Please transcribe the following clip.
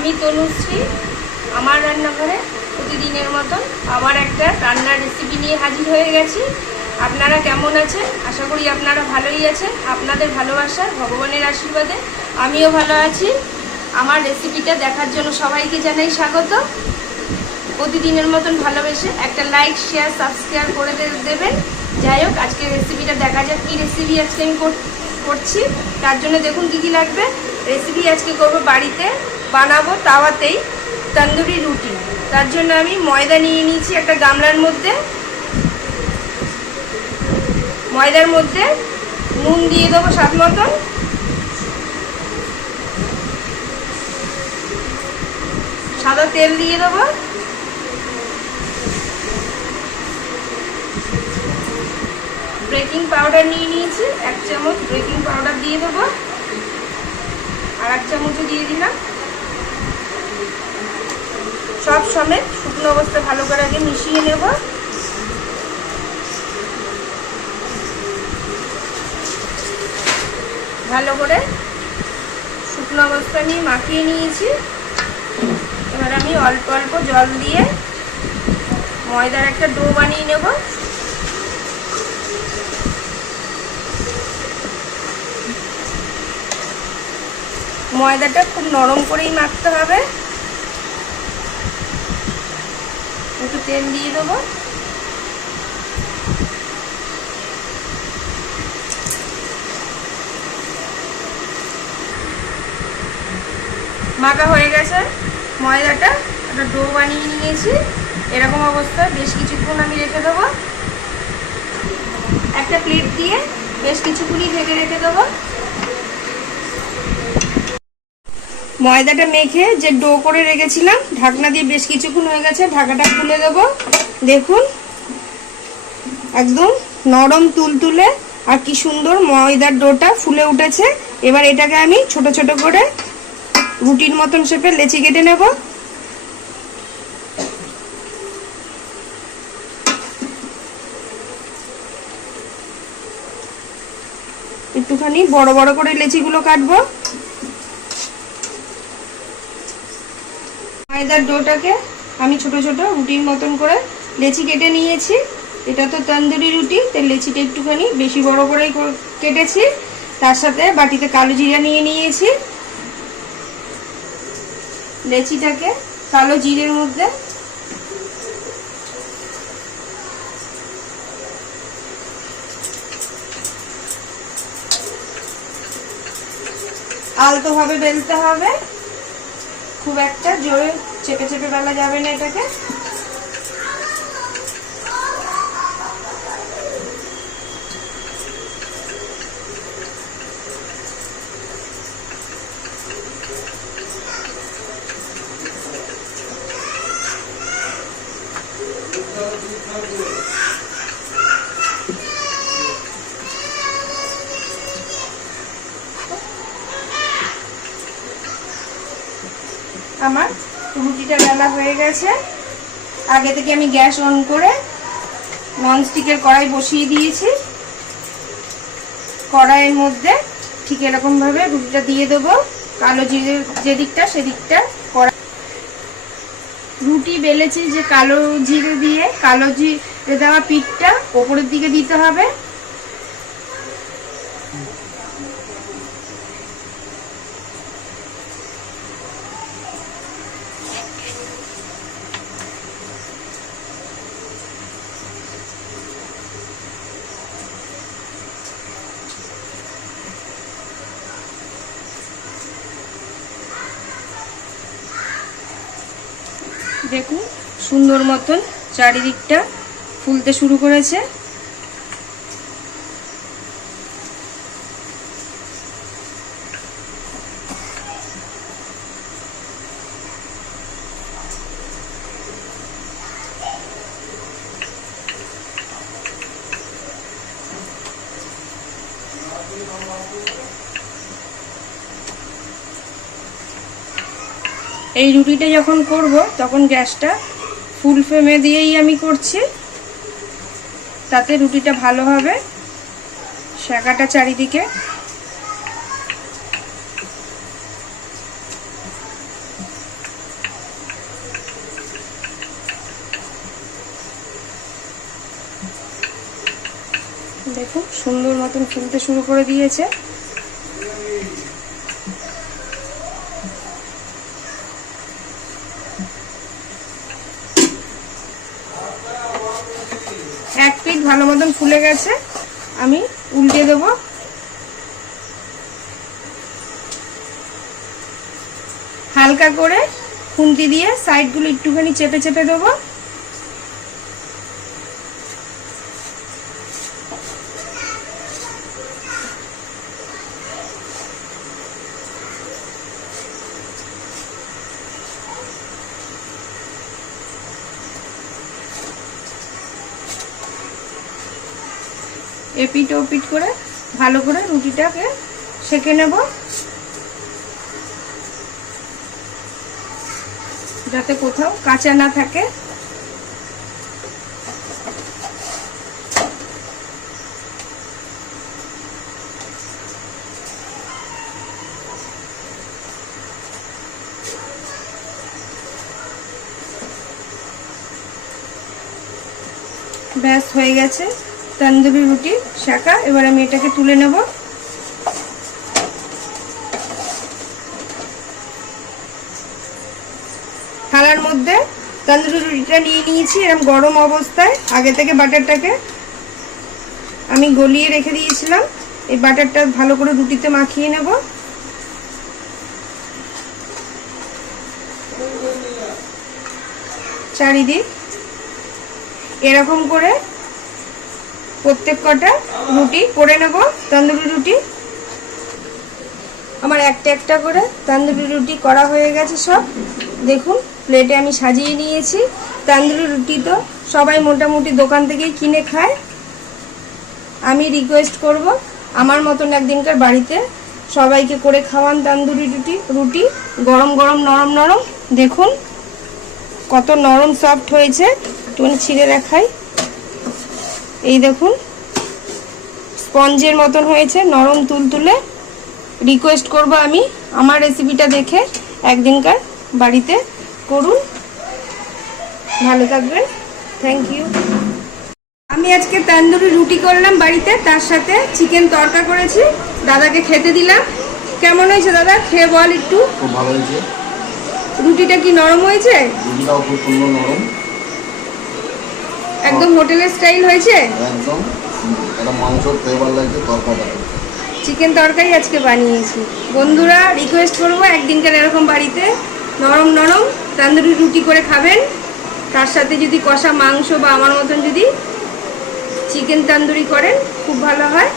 আমি তনুশ্রী, আমার রান্নাঘরে প্রতিদিনের মতন আবার একটা রান্নার রেসিপি নিয়ে হাজির হয়ে গেছি। আপনারা কেমন আছেন? আশা করি আপনারা ভালোই আছেন। আপনাদের ভালোবাসা ভগবানের আশীর্বাদে আমিও ভালো আছি। আমার রেসিপিটা দেখার জন্য সবাইকে জানাই স্বাগত। প্রতিদিনের মতন ভালোবেসে একটা লাইক শেয়ার সাবস্ক্রাইব করে দেবেন। যাই হোক আজকে রেসিপিটা দেখা যাক কী রেসিপি আজকে আমি কর- করছি। তার জন্য দেখুন কী কী লাগবে। রেসিপি আজকে করব বাড়িতে বানাবো তাওয়াতেই তন্দুরি রুটি। তার জন্য আমি ময়দা নিয়ে নিয়েছি একটা গামলার মধ্যে। ময়দার মধ্যে নুন দিয়ে দেবো স্বাদ মতন। সাদা তেল দিয়ে দেবো। বেকিং পাউডার নিয়ে নিয়েছি, এক চামচ বেকিং পাউডার দিয়ে দেবো। আর এক চামচও দিয়ে দিলাম। সব সমেত শুকনো অবস্থা ভালো করে আগে মিশিয়ে নেব। ভালো করে শুকনো অবস্থা নিয়ে মাখিয়ে নিয়েছি। এবার আমি অল্প অল্প জল দিয়ে ময়দার একটা ডো বানিয়ে নেব। ময়দাটা খুব নরম করেই মাখতে হবে। একটু তেল দিয়ে দেবো। মাখা হয়ে গেছে। ময়দাটা একটা ডো বানিয়ে নিয়েছি। এরকম অবস্থায় বেশ কিছুক্ষণ আমি রেখে দেবো। একটা প্লেট দিয়ে বেশ কিছুক্ষণই ঢেকে রেখে দেবো। ময়দাটা মেখে যে ডো করে রেখেছিলাম, ঢাকনা দিয়ে বেশ কিছুক্ষণ হয়ে গেছে, ঢাকাটা খুলে দেব। দেখুন, একদম নরম তুলতুলে আর কি সুন্দর ময়দার ডোটা ফুলে উঠেছে। এবার এটাকে আমি ছোট ছোট করে রুটির মতন শেপে লেচি কেটে নেব। একটুখানি বড় বড় করে লেচিগুলো কাটবো। ময়দার ডোটাকে আমি ছোট ছোট রুটির মতন করে লেচি কেটে নিয়েছি। এটা তো তন্দুরি রুটি, তাই লেচিটা একটুখানি বেশি বড় করেই কর- কেটেছি। তার সাথে বাটিতে কালো জিরা নিয়ে নিয়েছি। লেচিটাকে কালো জিরের মধ্যে আলতোভাবে বেলতে হবে। খুব একটা জোরে চেপে চেপে বেলা যাবে না এটাকে। আমার রুটিটা বেলা হয়ে গেছে। আগে থেকে আমি গ্যাস অন করে ননস্টিকের কড়াই বসিয়ে দিয়েছি। কড়াইয়ের মধ্যে ঠিক এরকমভাবে রুটিটা দিয়ে দেবো। কালো জিরে যে দিকটা সেদিকটা কড়াই রুটি বেলেছি যে কালো জিরে দিয়ে, কালো জিরে দেওয়া পিঠটা ওপরের দিকে দিতে হবে। দেখুন সুন্দর মতন চারিদিকটা ফুলতে শুরু করেছে। এই রুটিটা যখন করব, তখন গ্যাসটা ফুল ফ্লেমে দিয়েই আমি করছি। তাতে রুটিটা ভালো হবে শাঁকাটা চারিদিকে। দেখুন, সুন্দর মতন ফুলতে শুরু করে দিয়েছে। এক পিঠ ভালো মতন ফুলে গেছে, আমি উল্টে দেব। হালকা করে খুন্তি দিয়ে সাইডগুলো একটুখানি চেপে চেপে দেবো। এপিট ওপিট করে ভালো করে রুটিটাকে সেঁকে নেব। যাতে কোথাও কাঁচা না থাকে। ব্যাস, হয়ে গেছে। তন্দুরি রুটি শাকা এবার আমি এটাকে তুলে নেব। থালার মধ্যে তন্দুরি রুটিটা নিয়ে নিয়েছি এরকম গরম অবস্থায়, আগে থেকে বাটারটাকে আমি গলিয়ে রেখে দিয়েছিলাম। এই বাটারটা ভালো করে রুটিতে মাখিয়ে নেব। চারিদিক এরকম করে প্রত্যেক কটা রুটি করে নেব, তন্দুরি রুটি। আমার একটা একটা করে তন্দুরি রুটি করা হয়ে গেছে সব। দেখুন প্লেটে আমি সাজিয়ে নিয়েছি। তন্দুরি রুটি তো সবাই মোটামুটি দোকান থেকেই কিনে খায়। আমি রিকোয়েস্ট করব, আমার মতন একদিনকার বাড়িতে সবাইকে করে খাওয়ান তন্দুরি রুটি রুটি। গরম গরম, নরম নরম। দেখুন, কত নরম সফট হয়েছে। একটুখানি ছিঁড়ে দেখাই। এই দেখুন স্পঞ্জের মতন হয়েছে নরম তুলতুলে। রিকোয়েস্ট করব আমি আমার রেসিপিটা দেখে একদিনকার বাড়িতে করুন। ভালো থাকবেন। থ্যাংক ইউ আমি আজকে তান্দুরি রুটি করলাম বাড়িতে তার সাথে চিকেন তরকা করেছি। দাদাকে খেতে দিলাম। কেমন হয়েছে দাদা? খেয়ে বল একটু। খুব ভালো হয়েছে। রুটিটা কি নরম হয়েছে? রুটিটাও খুব সুন্দর নরম। একদম হোটেলের স্টাইল হয়েছে? একদম এটা মাংসর ফ্লেভার লাগছে তরকারিটা। চিকেন তরকারি আজকে বানিয়েছি। বন্ধুরা রিকোয়েস্ট করব একদিনকার এরকম বাড়িতে। নরম নরম তান্দুরি রুটি করে খাবেন। তার সাথে যদি কষা মাংস বা আমার মতন যদি চিকেন তান্দুরি করেন খুব ভালো হয়।